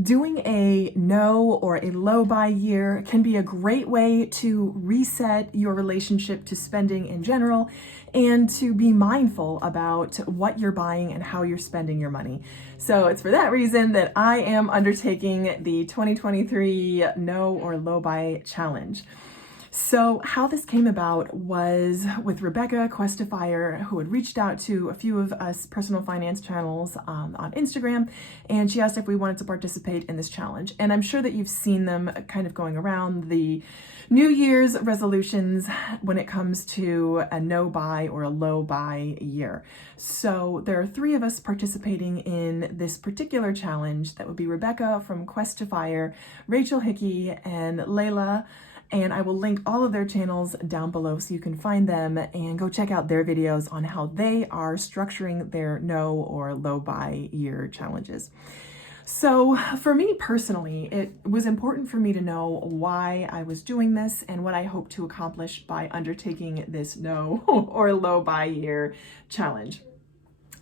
Doing a no or a low buy year can be a great way to reset your relationship to spending in general and to be mindful about what you're buying and how you're spending your money. So it's for that reason that I am undertaking the 2023 No or Low Buy Challenge. So how this came about was with Rebecca Questifier, who had reached out to a few of us personal finance channels on Instagram, and she asked if we wanted to participate in this challenge. And I'm sure that you've seen them kind of going around, the New Year's resolutions when it comes to a no buy or a low buy year. So there are 3 of us participating in this particular challenge. That would be Rebecca from Questifier, Rachel Hickey, and Layla. And I will link all of their channels down below so you can find them and go check out their videos on how they are structuring their no or low buy year challenges. So for me personally, it was important for me to know why I was doing this and what I hope to accomplish by undertaking this no or low buy year challenge.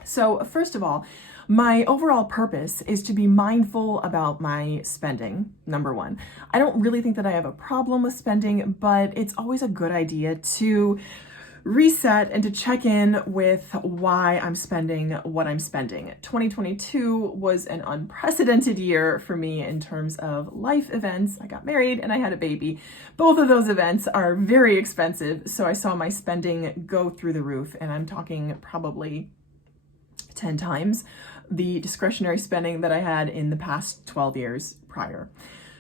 So first of all, my overall purpose is to be mindful about my spending, number 1. I don't really think that I have a problem with spending, but it's always a good idea to reset and to check in with why I'm spending what I'm spending. 2022 was an unprecedented year for me in terms of life events. I got married and I had a baby. Both of those events are very expensive, so I saw my spending go through the roof, and I'm talking probably 10 times the discretionary spending that I had in the past 12 years prior.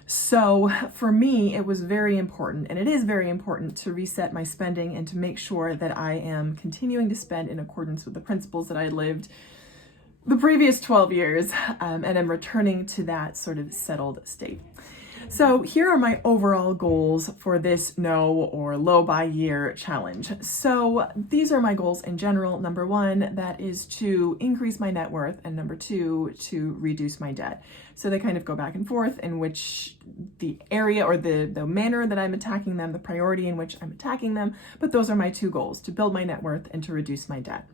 So for me, it was very important, and it is very important, to reset my spending and to make sure that I am continuing to spend in accordance with the principles that I lived the previous 12 years, and I'm returning to that sort of settled state. So here are my overall goals for this no or low buy year challenge. So these are my goals in general. Number 1, that is to increase my net worth, and number 2, to reduce my debt. So they kind of go back and forth in which the area or the manner that I'm attacking them, the priority in which I'm attacking them, but those are my 2 goals: to build my net worth and to reduce my debt.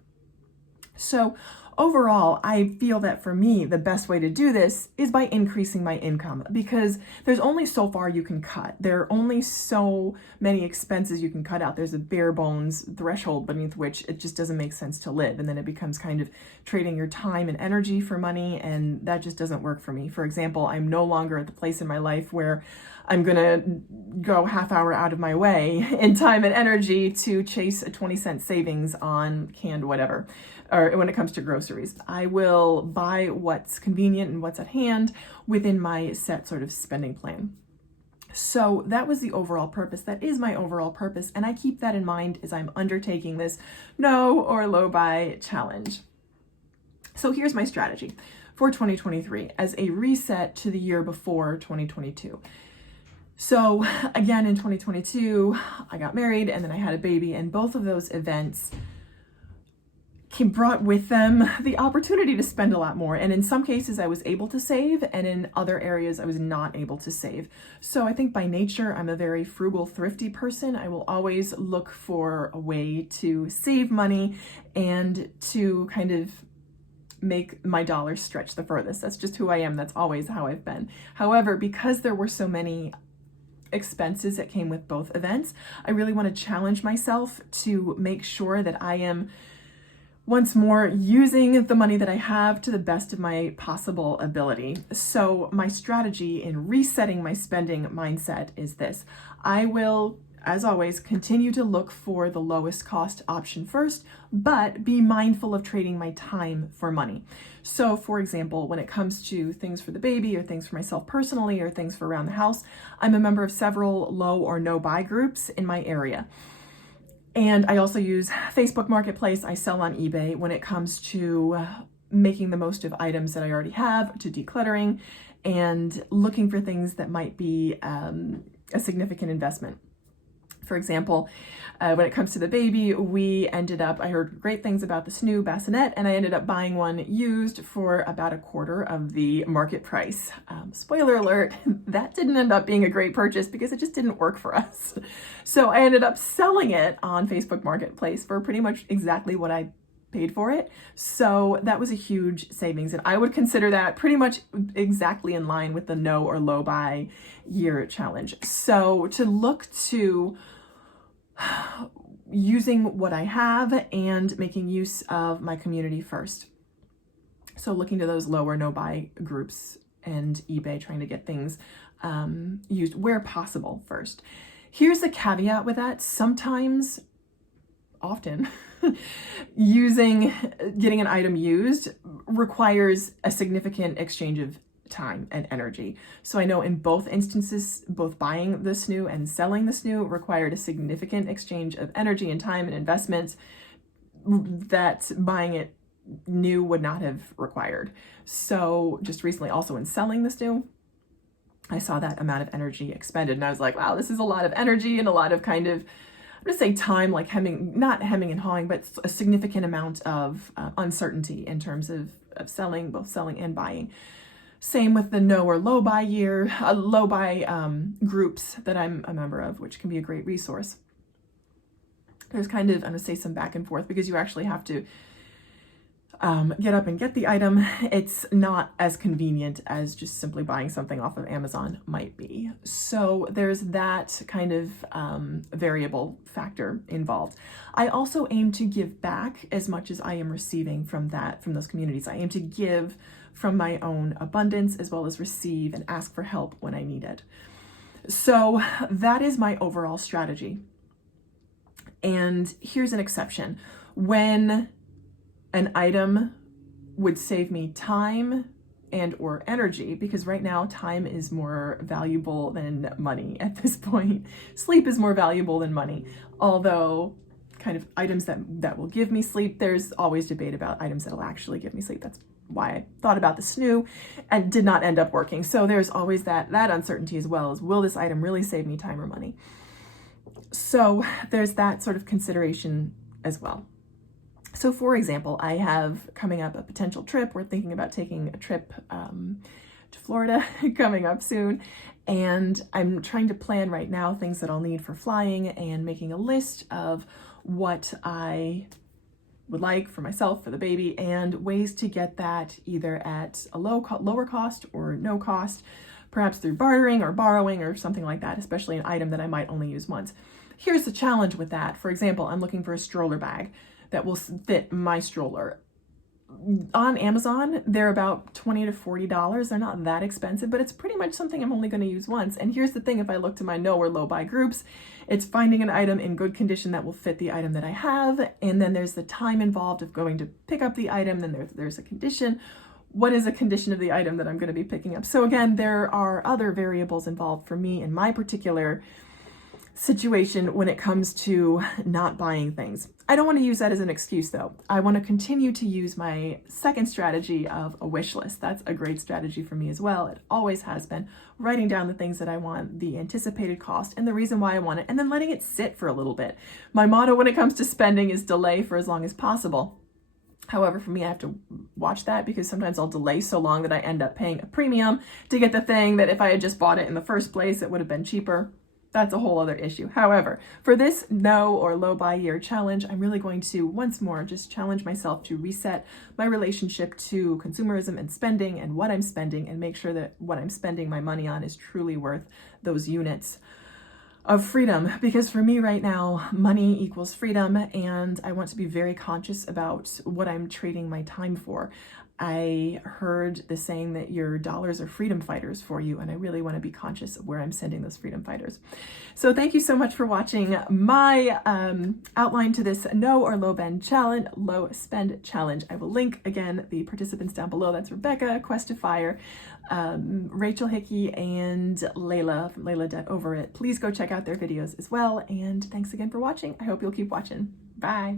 So overall, I feel that for me, the best way to do this is by increasing my income, because there's only so far you can cut. There are only so many expenses you can cut out. There's a bare bones threshold beneath which it just doesn't make sense to live. And then it becomes kind of trading your time and energy for money. And that just doesn't work for me. For example, I'm no longer at the place in my life where I'm going to go half hour out of my way in time and energy to chase a 20-cent savings on canned whatever, or when it comes to groceries. I will buy what's convenient and what's at hand within my set sort of spending plan. So that was the overall purpose. That is my overall purpose. And I keep that in mind as I'm undertaking this no or low buy challenge. So here's my strategy for 2023 as a reset to the year before 2022. So again, in 2022, I got married and then I had a baby, and both of those events brought with them the opportunity to spend a lot more. And in some cases I was able to save, and in other areas I was not able to save. So I think by nature, I'm a very frugal, thrifty person. I will always look for a way to save money and to kind of make my dollars stretch the furthest. That's just who I am. That's always how I've been. However, because there were so many expenses that came with both events, I really want to challenge myself to make sure that I am once more using the money that I have to the best of my possible ability. So my strategy in resetting my spending mindset is this: I will, as always, continue to look for the lowest cost option first, but be mindful of trading my time for money. So for example, when it comes to things for the baby or things for myself personally or things for around the house, I'm a member of several low or no buy groups in my area. And I also use Facebook Marketplace. I sell on eBay when it comes to making the most of items that I already have, to decluttering, and looking for things that might be a significant investment. For example, when it comes to the baby, I heard great things about this new bassinet, and I ended up buying one used for about a quarter of the market price. Spoiler alert, that didn't end up being a great purchase because it just didn't work for us. So I ended up selling it on Facebook Marketplace for pretty much exactly what I paid for it. So that was a huge savings. And I would consider that pretty much exactly in line with the no or low buy year challenge. So to look to using what I have and making use of my community first. So looking to those low or no buy groups and eBay, trying to get things used where possible first. Here's the caveat with that. Sometimes, often, getting an item used requires a significant exchange of time and energy. So I know in both instances, both buying the SNU and selling the SNU required a significant exchange of energy and time and investments that buying it new would not have required. So just recently also in selling the SNU, I saw that amount of energy expended and I was like, wow, this is a lot of energy and a lot of kind of, I'm going to say time, like not hemming and hawing, but a significant amount of uncertainty in terms of selling, both selling and buying. Same with the no or low buy groups that I'm a member of, which can be a great resource. There's kind of, I'm going to say some back and forth because you actually have to get up and get the item. It's not as convenient as just simply buying something off of Amazon might be. So there's that kind of variable factor involved. I also aim to give back as much as I am receiving from those communities. I aim to give from my own abundance as well as receive and ask for help when I need it. So that is my overall strategy. And here's an exception. When an item would save me time and or energy, because right now time is more valuable than money at this point. Sleep is more valuable than money, although kind of items that will give me sleep, there's always debate about items that will actually give me sleep. That's why I thought about the SNU and did not end up working. So there's always that uncertainty as well, as will this item really save me time or money? So there's that sort of consideration as well. So for example, I have coming up a potential trip. We're thinking about taking a trip to Florida coming up soon. And I'm trying to plan right now things that I'll need for flying and making a list of what I would like for myself, for the baby, and ways to get that either at a lower cost or no cost, perhaps through bartering or borrowing or something like that, especially an item that I might only use once. Here's the challenge with that. For example, I'm looking for a stroller bag that will fit my stroller. On Amazon, they're about $20 to $40. They're not that expensive, but it's pretty much something I'm only going to use once. And here's the thing, if I look to my no or low buy groups, it's finding an item in good condition that will fit the item that I have. And then there's the time involved of going to pick up the item. Then there's a condition. What is a condition of the item that I'm going to be picking up? So again, there are other variables involved for me in my particular situation when it comes to not buying things. I don't want to use that as an excuse though. I want to continue to use my second strategy of a wish list. That's a great strategy for me as well. It always has been, writing down the things that I want, the anticipated cost and the reason why I want it, and then letting it sit for a little bit. My motto when it comes to spending is delay for as long as possible. However, for me, I have to watch that because sometimes I'll delay so long that I end up paying a premium to get the thing that if I had just bought it in the first place, it would have been cheaper. That's a whole other issue. However, for this no or low buy year challenge, I'm really going to once more just challenge myself to reset my relationship to consumerism and spending and what I'm spending, and make sure that what I'm spending my money on is truly worth those units of freedom. Because for me right now, money equals freedom, and I want to be very conscious about what I'm trading my time for. I heard the saying that your dollars are freedom fighters for you, and I really want to be conscious of where I'm sending those freedom fighters. So thank you so much for watching my outline to this no or low spend challenge. I will link again the participants down below. That's Rebecca, Quest to Fire, Rachel Hickey, and Layla from Layla Debt Over It. Please go check out their videos as well. And thanks again for watching. I hope you'll keep watching. Bye.